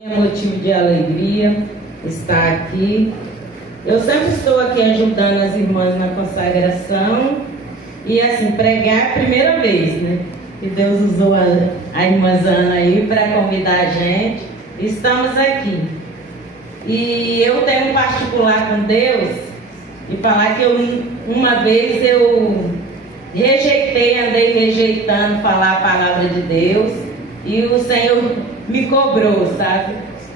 É motivo de alegria estar aqui. Eu sempre estou aqui ajudando as irmãs na consagração e assim, pregar é a primeira vez, né? Que Deus usou a irmã Zana aí para convidar a gente. Estamos aqui. E eu tenho um particular com Deus e falar que uma vez eu andei rejeitando falar a palavra de Deus e o Senhor me cobrou, sabe?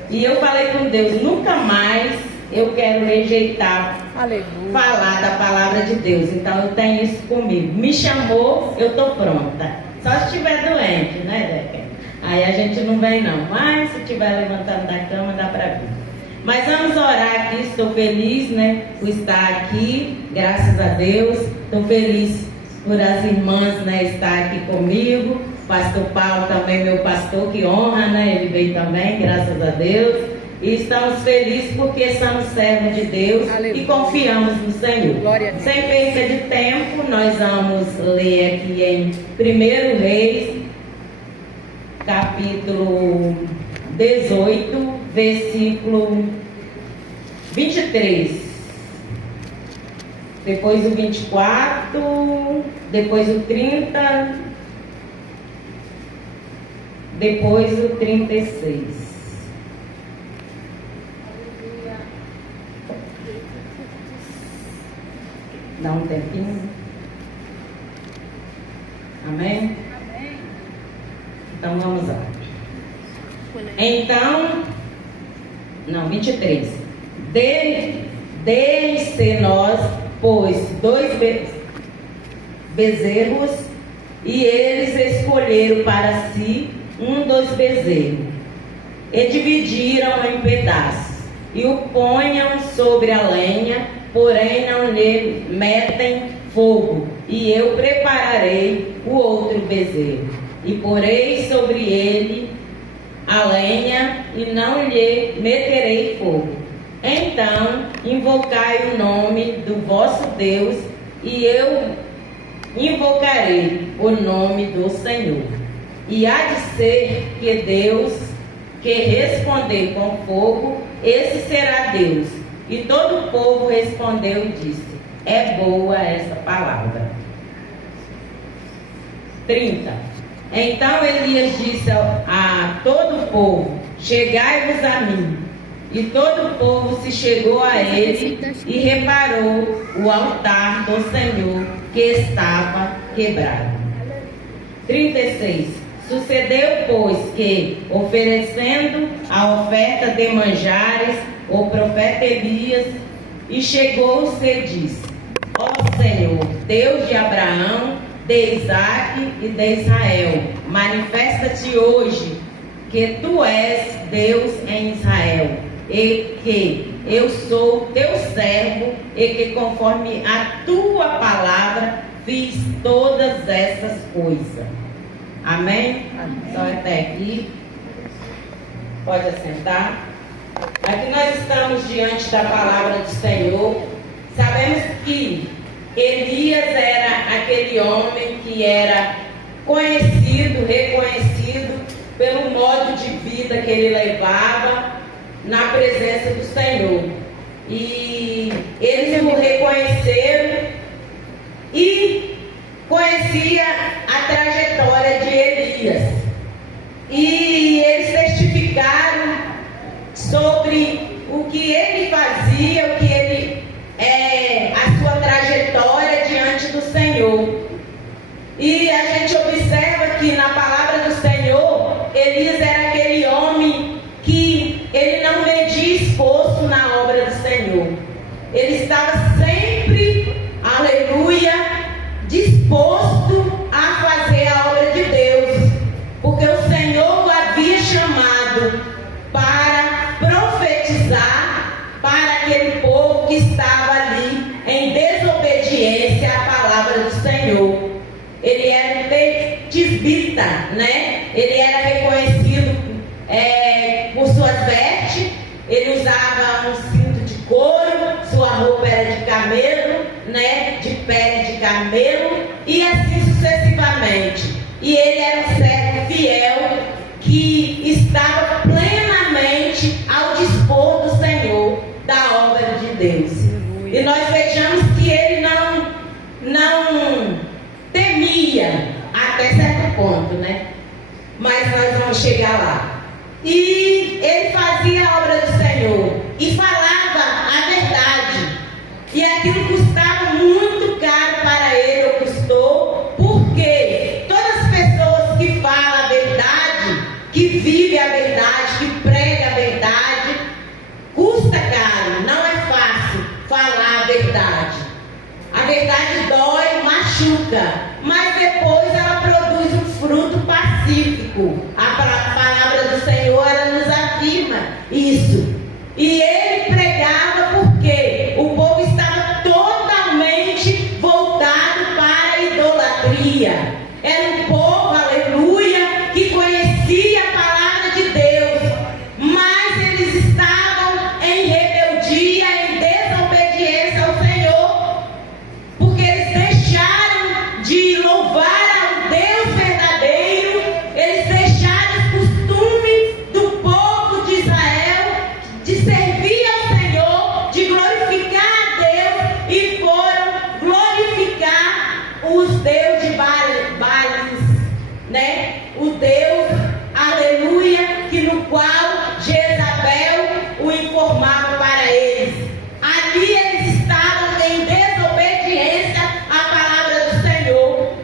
E eu falei com Deus, nunca mais eu quero rejeitar falar da palavra de Deus. Então eu tenho isso comigo. Me chamou, eu estou pronta. Só se estiver doente, né, Deca? Aí a gente não vem não, mas se estiver levantando da cama dá para vir. Mas vamos orar aqui, estou feliz, né, por estar aqui, graças a Deus. Estou feliz por as irmãs, né, estar aqui comigo. Pastor Paulo também, meu pastor, que honra, né? Ele veio também, graças a Deus. E estamos felizes porque somos servos de Deus. Aleluia. E confiamos no Senhor. Sem perda de tempo, nós vamos ler aqui em 1 Reis, capítulo 18, versículo 23. Depois o 24, depois o 30... depois o 36. Dá um tempinho. Amém? Amém. Então vamos lá. Então, não, 23. Dê-se nós, pois, 2 bezerros, e eles escolheram para si dos bezerros, e dividiram em pedaços, e o ponham sobre a lenha, porém não lhe metem fogo. E eu prepararei o outro bezerro, e porei sobre ele a lenha, e não lhe meterei fogo. Então invocai o nome do vosso Deus, e eu invocarei o nome do Senhor. E há de ser que Deus, que responder com fogo, esse será Deus. E todo o povo respondeu e disse: é boa essa palavra. 30. Então Elias disse a todo o povo: chegai-vos a mim. E todo o povo se chegou a ele e reparou o altar do Senhor que estava quebrado. 36. Sucedeu, pois, que, oferecendo a oferta de manjares, o profeta Elias, e chegou-se e disse: ó Senhor, Deus de Abraão, de Isaque e de Israel, manifesta-te hoje que tu és Deus em Israel, e que eu sou teu servo, e que conforme a tua palavra fiz todas essas coisas. Amém? Amém. Só até aqui. Pode assentar. Aqui nós estamos diante da palavra do Senhor. Sabemos que Elias era aquele homem que era conhecido, reconhecido pelo modo de vida que ele levava na presença do Senhor. E eles o reconheceram e conhecia a trajetória de Elias. E eles testificaram sobre o que ele fazia, o que ele a sua trajetória diante do Senhor. E a gente observa que na palavra do Senhor, Elias era aquele homem que ele não media esforço na obra do Senhor. Ele estava sempre, aleluia, disposto a fazer a obra de Deus, porque o Senhor o havia chamado para profetizar para aquele povo que estava ali em desobediência à palavra do Senhor. Ele era tisbita, né? Ele era reconhecido por suas vestes. Ele usava um cinto de couro, sua roupa era de camelo, né? De pele de camelo, e assim sucessivamente. E ele era um servo fiel que estava plenamente chegar lá. E ele fazia a obra do Senhor e falava a verdade. E aquilo custava muito caro para ele, ou custou, porque todas as pessoas que falam a verdade, que vivem a verdade, que pregam a verdade, custa caro, não é fácil falar a verdade. A verdade dói, machuca, mas depois ela produz um fruto pacífico. A palavra do Senhor, ela nos afirma isso. E ele pregava porque o povo estava totalmente voltado para a idolatria. Era um povo, aleluia, que conhecia a palavra de Deus, mas eles estavam em rebeldia, em desobediência ao Senhor, porque eles deixaram de louvar ao Deus verdadeiro, eles deixaram os costumes do povo de Israel, de servir ao Senhor, de glorificar a Deus, e foram glorificar os deuses de Baales, né? O Deus, aleluia, que no qual Jezabel o informava para eles. Ali eles estavam em desobediência à palavra do Senhor.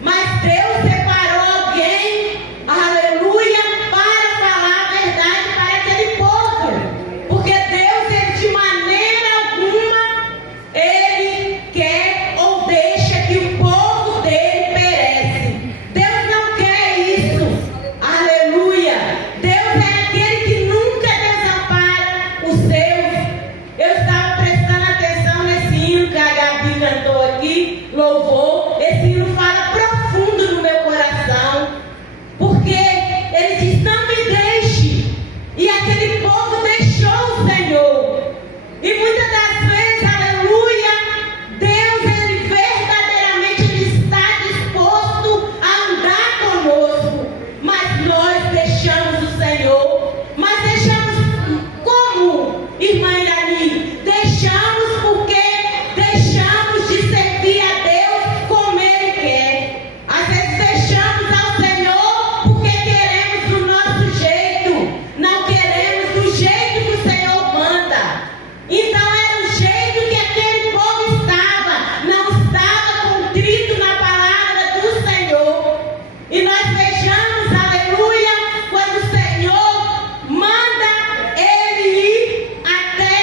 Mas Deus separou alguém, aleluia, para falar a verdade para aquele povo. Porque Deus, ele, de maneira alguma, ele quer ou deixa que o povo dele perece. Deus não quer isso. Aleluia. Deus é aquele que nunca desampara os seus. Eu estava prestando atenção nesse hino que a Gabi cantou aqui, louvor. Esse hino fala profundo no meu coração, porque ele diz: não me deixe. E aquele povo deixou o Senhor. E muitas das vezes, aleluia, Deus, ele verdadeiramente, ele está disposto a andar conosco, mas nós deixamos o Senhor. Mas deixamos como, irmã Irani? Deixamos porque deixamos de servir a Deus como Ele quer. Às vezes deixamos ao Senhor porque queremos do nosso jeito, não queremos do jeito que o Senhor manda. Então era o jeito que aquele povo estava, não estava contrito na palavra do Senhor. E nós vejamos, aleluia, quando o Senhor manda ele ir até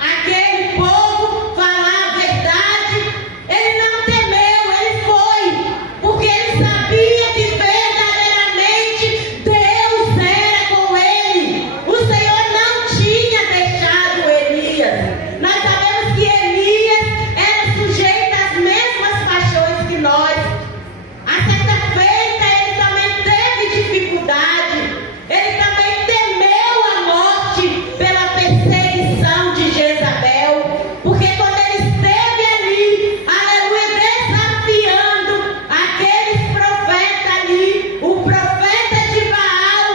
aquele povo falar a verdade, ele não temeu, ele foi, porque ele sabia que verdadeiramente Deus era com ele. O Senhor não tinha deixado Elias. Nós sabemos que Elias era sujeito às mesmas paixões que nós. A certa feita ele também teve dificuldade, ele também temeu a morte pela perseguição de Jezabel, porque quando ele esteve ali, aleluia, desafiando aqueles profetas ali, o profeta de Baal,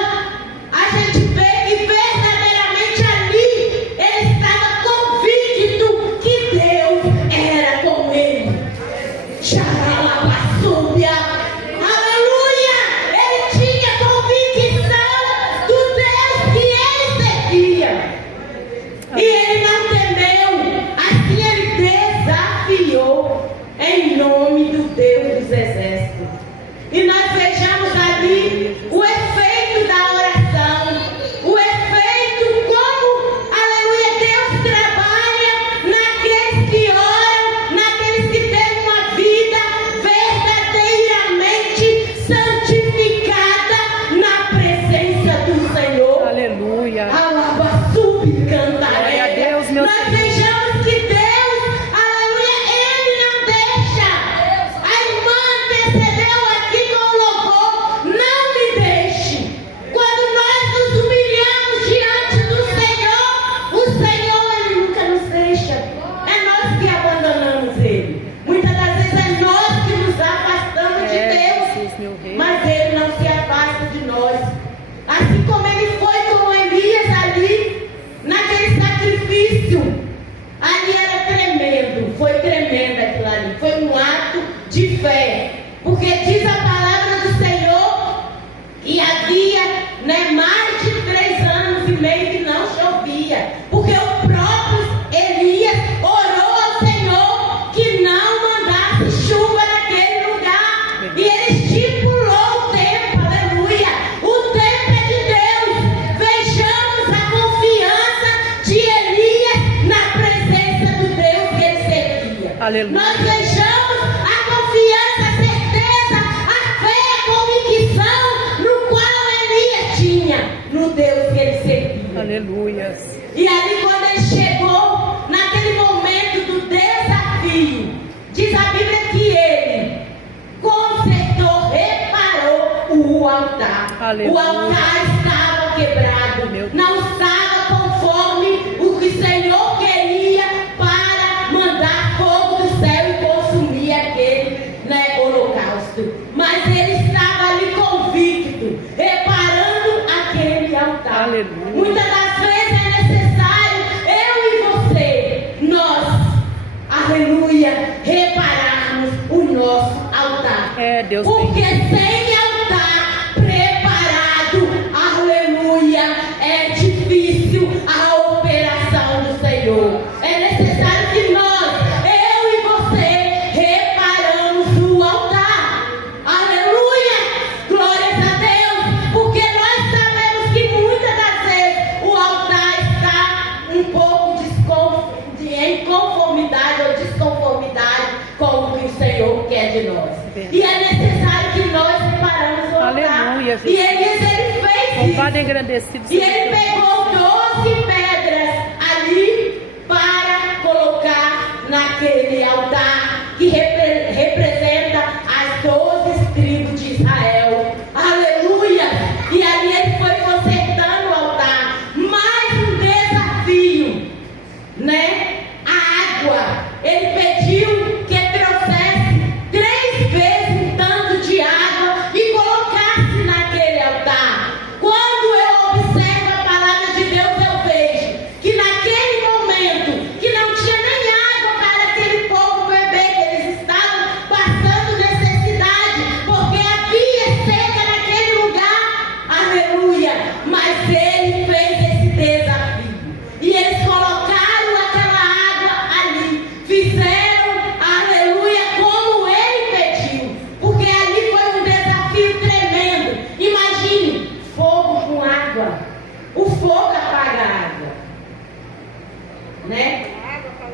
a gente vê que verdadeiramente ali ele estava convicto que Deus era com ele. Xaralabassúbia. Aleluia! Ele tinha convicção do Deus que ele servia. E ele não temeu. Assim ele desafiou em nome do Deus dos exércitos. E nós vejamos ali o efeito da oração, o efeito como, aleluia, Deus trabalha naqueles que oram, naqueles que têm uma vida verdadeiramente santificada na presença do Senhor. Aleluia. Alabaçubi, cantaré. Glória a Deus, meu Nós Senhor. vejamos que Deus, aleluia, Ele não deixa. A irmã antecedeu aqui com o louvor: não me deixe. Quando nós nos humilhamos diante do Senhor, o Senhor, Ele nunca nos deixa. É nós que abandonamos Ele. Muitas das vezes é nós que nos afastamos de Deus, Jesus, meu rei. mas Ele não se afasta de nós. Assim como Ele foi com Elias ali, naquele sacrifício. Ali era Aleluia. Nós vejamos a confiança, a certeza, a fé, a convicção no qual Elias tinha, no Deus que ele servia. Aleluia. E ali quando ele chegou, naquele momento do desafio, diz a Bíblia que ele consertou, reparou o altar. Aleluia. O altar estava quebrado, não estava conforme o que o Senhor queria para mandar fogo do céu e consumir aquele holocausto. Mas ele estava ali convicto, reparando aquele altar. Aleluia. Muitas das vezes é necessário eu e você, nós, aleluia, repararmos o nosso altar. Deus. Porque sem altar preparado, aleluia, é difícil a operação do Senhor. É necessário que nós, eu e você, reparamos o altar. Aleluia, glórias a Deus, porque nós sabemos que muitas das vezes o altar está um pouco em conformidade ou desconformidade com o que o Senhor quer de nós. E é necessário que nós reparamos o altar. Aleluia, E ele fez Louvado e isso. agradecido. E ele pegou 12 pedras ali para colocar naquele altar que representa as 12 tribos de Israel. Aleluia! E ali ele foi consertando o altar. Mais um desafio, né? A água. Ele pediu que trouxesse 3 vezes um tanto de água e colocasse naquele altar. Quando eu observo a palavra de Deus, eu vejo que naquele momento, que não tinha nem água para aquele povo beber, que eles estavam passando necessidade, porque havia seca naquele lugar. Aleluia! Mas ele fez esse desafio. E eles colocaram aquela água ali. Fizeram, aleluia, como ele pediu. Porque ali foi um desafio tremendo. Imagine, fogo com água. O fogo apaga a água, né?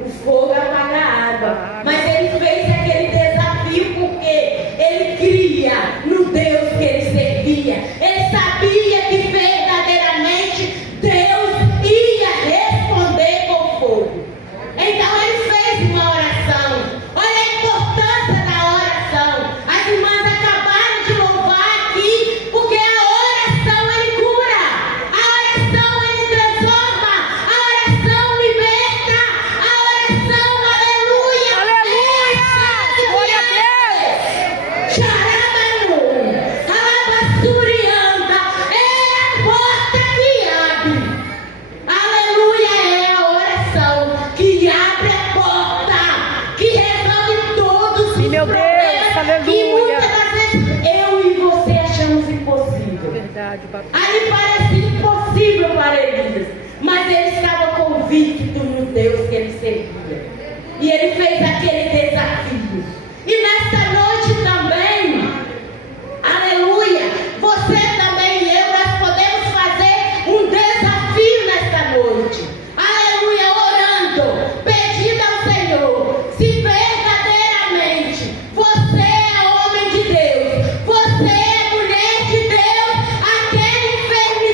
O fogo apaga a água. Mas ele fez aquele desafio porque ele cria no Deus que ele servia. Ele sabia que verdadeiramente Deus ia responder com fogo. Então ele fez uma oração. Olha a importância da oração. As irmãs acabaram de louvar aqui, porque a oração ele cura, a oração ele transforma, a oração liberta, a oração, aleluia, Glória a Deus. Charabanu, alabasturianda, é a porta que abre. Aleluia, é a oração que abre a porta, que resolve todos os Meu Deus, problemas. aleluia. E muitas das vezes eu e você achamos impossível. Verdade, papai. Ali parecia impossível para Elias, mas ele estava convicto no Deus que ele servia. E ele fez aquele desafio. E nesta noite também, aleluia, você também e eu, nós podemos fazer um desafio nesta noite. Aleluia, orando, pedindo ao Senhor, se verdadeiramente você é homem de Deus, você é mulher de Deus, aquela enfermidade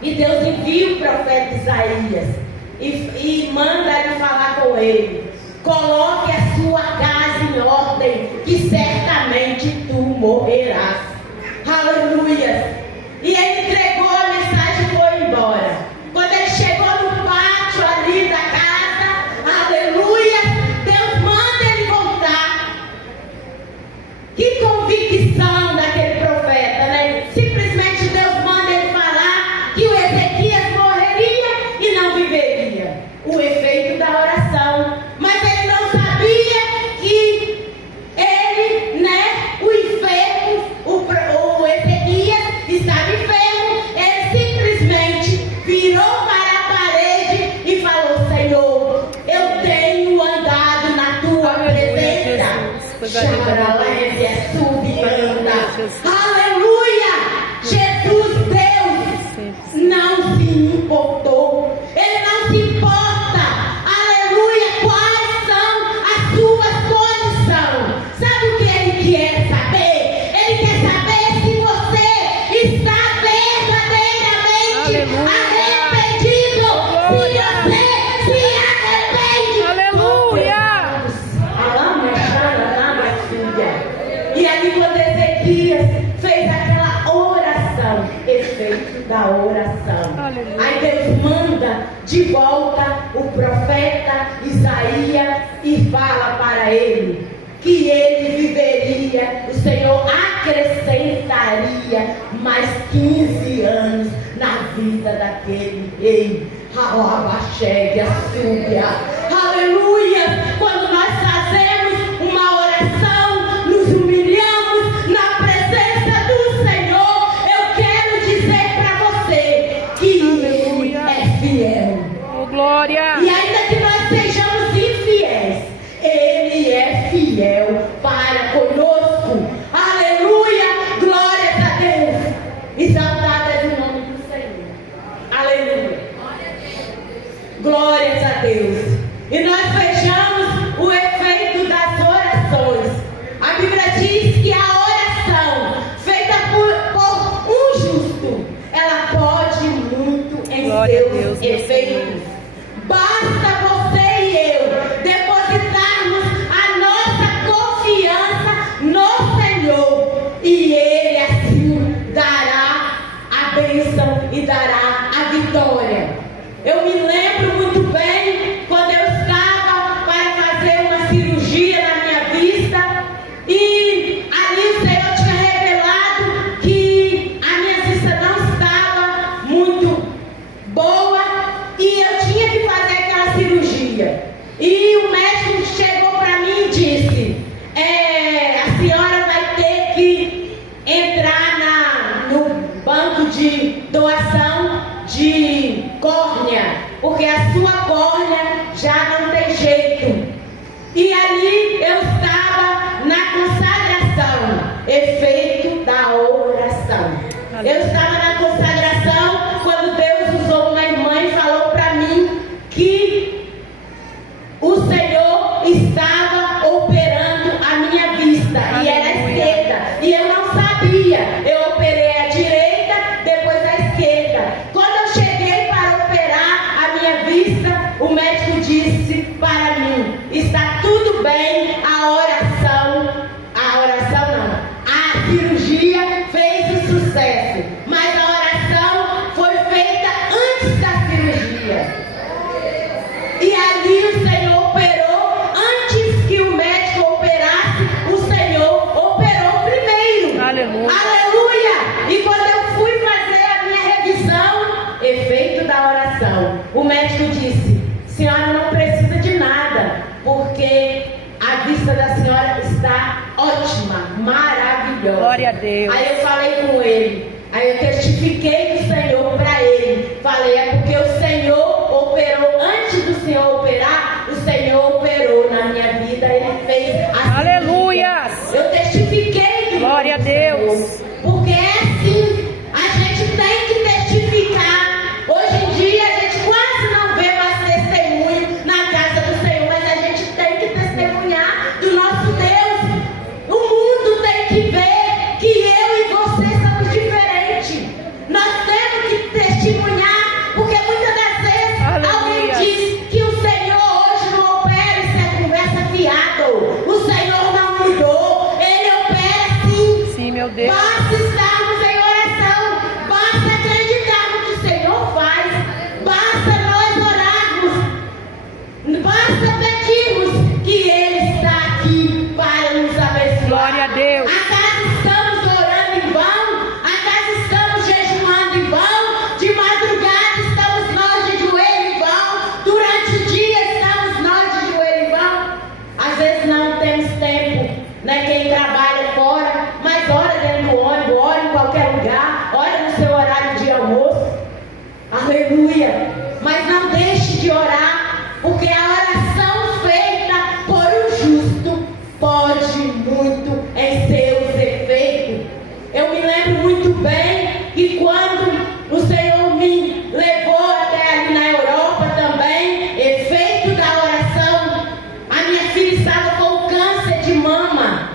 E Deus envia o profeta Isaías e manda ele falar com ele: coloque a sua casa em ordem, que certamente tu morrerás. Aleluia! E ele entregou a mensagem e foi embora. Quando ele chegou no pátio ali da casa, aleluia, Deus manda ele voltar. Que convicção daquele profeta, né? Simplesmente Deus manda ele falar que o Ezequias morreria e não viveria. O efeito da oração. Mas ele não sabia que ele, né, o enfermo, o Ezequias estava enfermo. Ele simplesmente virou para a parede e falou: Senhor, eu tenho andado na tua presença. Aleluia! Jesus, Deus, não se importou. Ele não se importa. Aleluia! Quais são as suas condições? Sabe o que ele quer saber? Ele quer saber se você está verdadeiramente arrependido. Se você se arrepende. Aleluia! E ali quando Ezequias fez aquela oração, efeito da oração. Aleluia. Aí Deus manda de volta o profeta Isaías e fala para ele que ele viveria, o Senhor acrescentaria mais 15 anos na vida daquele rei. Aleluia! Quando nós fazemos uma oração, nos humilhamos na presença do Senhor, eu quero dizer para você que Ele é fiel. Oh, glória! E ainda que nós sejamos infiéis, Ele é fiel para conosco. Aleluia! Glórias a Deus! Exaltado é o nome do Senhor. Aleluia! Glórias a Deus! E nós vejamos o efeito das orações. A Bíblia diz que a oração feita por um justo, ela pode muito em Glória a seus Deus, meu efeitos. Basta você e eu depositarmos a nossa confiança no Senhor, e Ele assim dará a bênção e dará a vitória. Eu me lembro muito bem quando eu estava para fazer uma cirurgia na minha vista, e ali o Senhor tinha revelado que a minha vista não estava muito boa e eu tinha que fazer aquela cirurgia. E o médico chegou para mim e disse: a senhora vai ter que entrar no banco de doação de córnea, porque a sua córnea já não tem jeito. E ali eu estava na consagração, efeito da oração. Eu estava na consagração quando Deus usou uma irmã e falou para mim que o Senhor estava operando a minha vista, e era a esquerda, e eu não sabia. Eu operei a direita, depois a esquerda. Quando eu cheguei para operar a minha vista, o médico disse para mim: está tudo bem, a cirurgia fez o sucesso, mas a oração foi feita antes da cirurgia. E ali o Senhor operou, antes que o médico operasse, o Senhor operou primeiro. Aleluia. Aleluia! E quando eu fui fazer a minha revisão, efeito da oração, o médico disse: senhora não precisa de nada, porque a vista da senhora está ótima, maravilhosa. Glória a Deus. Aí eu falei com ele, aí eu testifiquei do Senhor para ele. Falei: é porque o Senhor operou, antes do Senhor operar, o Senhor operou na minha vida, Ele fez a Aleluia. Eu testifiquei do Glória a Deus. Senhor, porque é assim, a gente tem que testificar. Hoje em dia a gente quase não vê mais testemunho na casa do Senhor, mas a gente tem que testemunhar do nosso Deus. O mundo tem que ver que eu e você somos diferentes. Nós Aleluia. Mas não deixe de orar, porque a oração feita por um justo pode muito em seus efeitos. Eu me lembro muito bem que quando o Senhor me levou até ali na Europa também, efeito da oração, a minha filha estava com câncer de mama.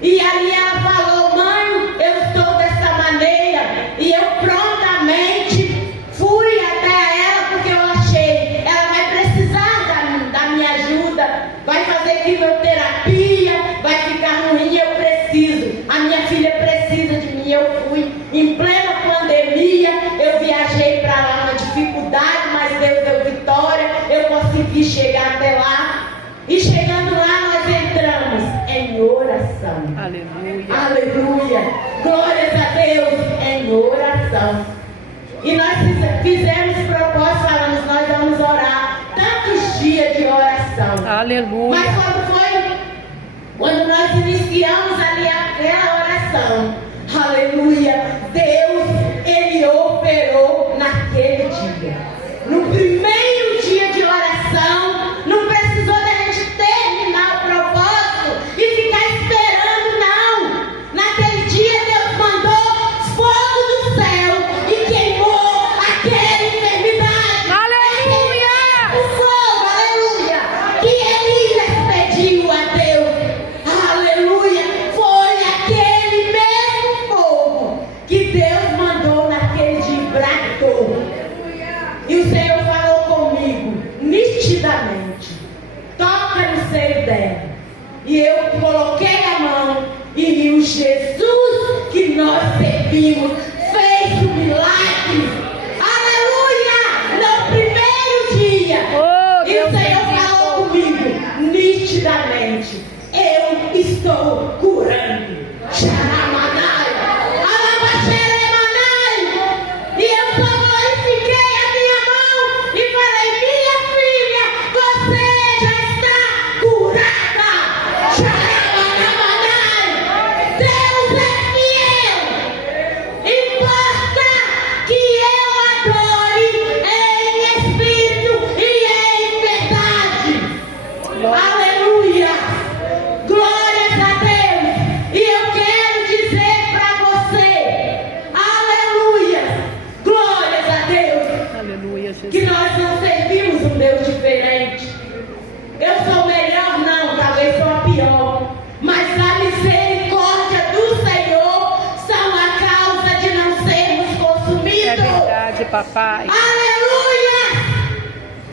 E ali ela falou: mãe, eu estou dessa maneira. E eu prontamente fui até ela, porque eu achei, ela vai precisar da minha ajuda, vai fazer quimioterapia, vai ficar ruim, eu preciso. A minha filha precisa de mim. Eu fui em plena pandemia, eu viajei para lá na dificuldade, mas Deus deu vitória, eu consegui chegar até lá. E chegando lá, nós entramos em oração. Aleluia. Aleluia. Glórias a Deus, em oração. E nós fizemos propósito, falamos: nós vamos orar tantos dias de oração. Aleluia. Mas quando nós iniciamos ali aquela oração, aleluia, Deus, Ele operou naquele dia. No primeiro dia de oração, não precisou da gente terminar o propósito e ficar esperando, não. Naquele dia Deus mandou fogo do céu e queimou aquela enfermidade. Aleluia! O fogo, aleluia, que Elias pediu a Deus. Aleluia, foi aquele mesmo fogo que Deus mandou naquele dia e bractou. E o Senhor falou comigo nitidamente: toca no seio dela. E eu coloquei a mão e o Jesus que nós servimos fez o milagre. Aleluia! No primeiro dia. Oh, E o Deus Senhor bendito. falou comigo nitidamente: eu estou curando. Xaramanai, alabaxeremanai. E eu só glorifiquei a minha mão e falei: minha filha, você já está curada. Xaramanai. Deus é fiel. Importa que eu adore em espírito e em verdade. Aleluia. Glórias a Deus. E eu quero dizer para você: aleluia. Glórias a Deus. Aleluia, Que Jesus. nós não servimos um Deus diferente. Eu sou melhor, não, talvez sou a pior. Mas a misericórdia do Senhor são a causa de não sermos É consumidos. verdade, papai. Aleluia!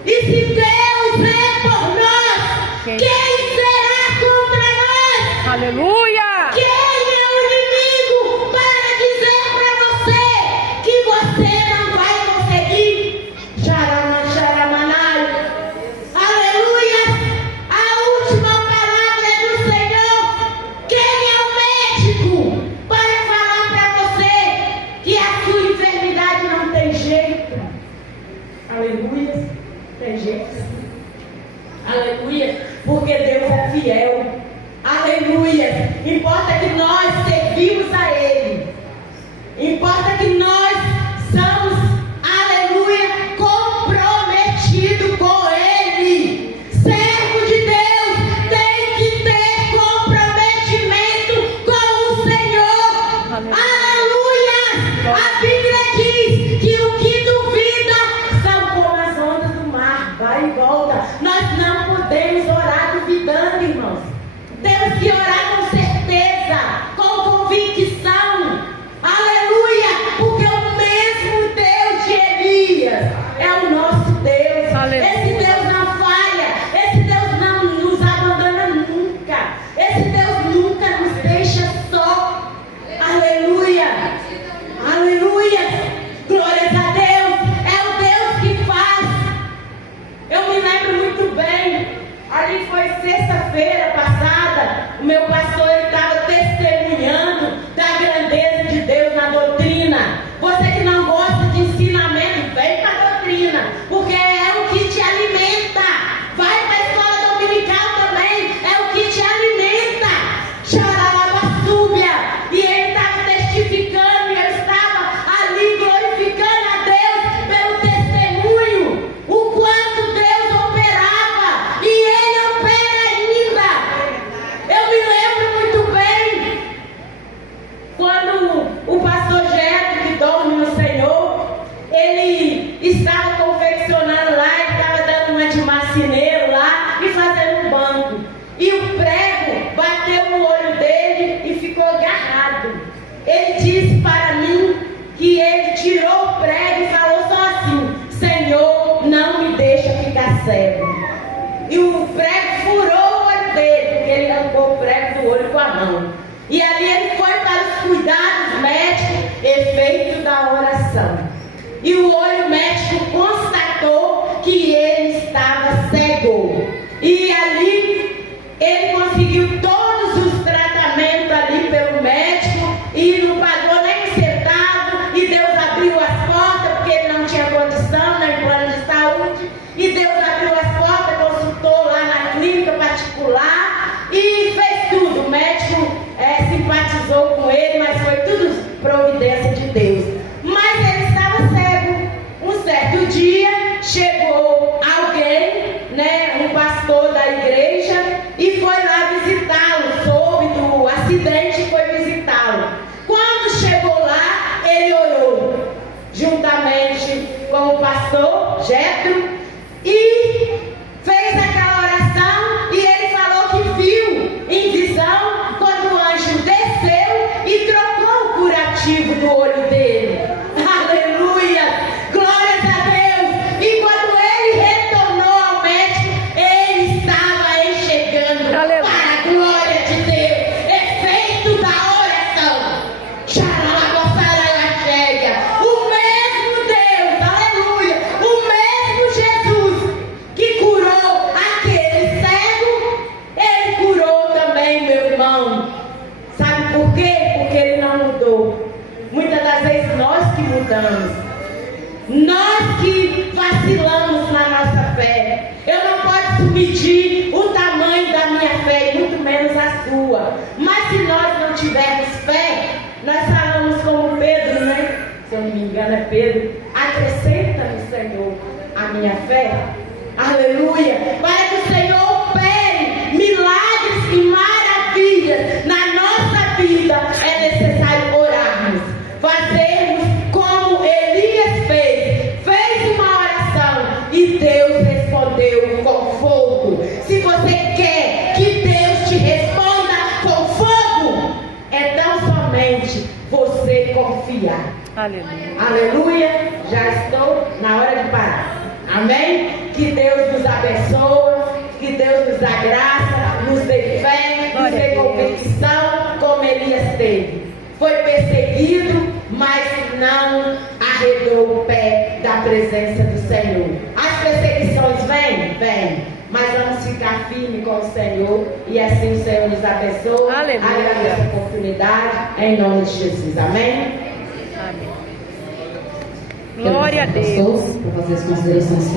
E se Deus é por nós, Quem? quem será contra nós? Aleluia! Quem é o inimigo para dizer para você que você não vai conseguir? Xaramanai. Aleluia! A última palavra é do Senhor. Quem é o médico para falar para você que a sua enfermidade não tem jeito? Aleluia! Tem jeito. Aleluia! Porque Deus é fiel. Aleluia! Importa que nós servimos a Ele. Importa que nós somos, aleluia, comprometidos com Ele. Servo de Deus tem que ter comprometimento com o Senhor. Aleluia! A Bíblia diz que o que duvida são como as ondas do mar, vai e volta. Nós não podemos orar duvidando, irmãos. Temos que orar com certeza, com tirou o prego e falou só assim: Senhor, não me deixa ficar cego. E o prego furou o olho dele, porque ele arrancou o prego do olho com a mão. E ali ele foi para os cuidados médicos, efeito da oração. E o olho médico constatou que ele estava cego. E ali ele conseguiu todos os tratamentos ali pelo médico e não pagou nem um centavo. E Deus abriu as portas, porque ele não tinha condição nem plano de saúde. E Deus abriu as portas, consultou lá na clínica particular e fez tudo. O médico simpatizou com ele, mas foi tudo providência de Deus. Mas ele estava cego. Um certo dia chegou alguém, um pastor da igreja, e foi lá visitá-lo, soube do acidente e foi visitá-lo. Quando chegou lá, ele orou, juntamente com o pastor Jetro, e fez aquela oração, e ele falou que viu em visão quando o anjo desceu e trocou o curativo do olho dele. Aleluia! Glórias a Deus! E quando ele retornou ao médico, ele estava enxergando. Aleluia. Para a glória de Deus, efeito da oração. O mesmo Deus, aleluia, o mesmo Jesus que curou aquele cego, ele curou também, meu irmão. Sabe por quê? Porque ele não mudou. Muitas das vezes nós que mudamos, nós que vacilamos na nossa fé. Eu não posso medir o tamanho da minha fé, e muito menos a sua. Mas se nós não tivermos fé, nós falamos como Pedro, se eu não me engano é Pedro: acrescenta-me, Senhor, a minha fé. Aleluia! Para que o Senhor opere milagres e maravilhas na nossa vida, é necessário orarmos, fazermos como Elias fez uma oração e Deus respondeu com fogo. Se você quer que Deus te responda com fogo, é tão somente você confiar. Aleluia. Aleluia. Já estou na hora de parar. Amém? Que Deus nos abençoe, que Deus nos dá graça, nos dê fé, nos dê convicção, como Elias teve. Foi perseguido, mas não arredou o pé da presença do Senhor. As perseguições vêm, mas vamos ficar firmes com o Senhor, e assim o Senhor nos abençoe. Aleluia. Agradeço a oportunidade, em nome de Jesus. Amém? Amém. Glória a Deus. Para fazer as considerações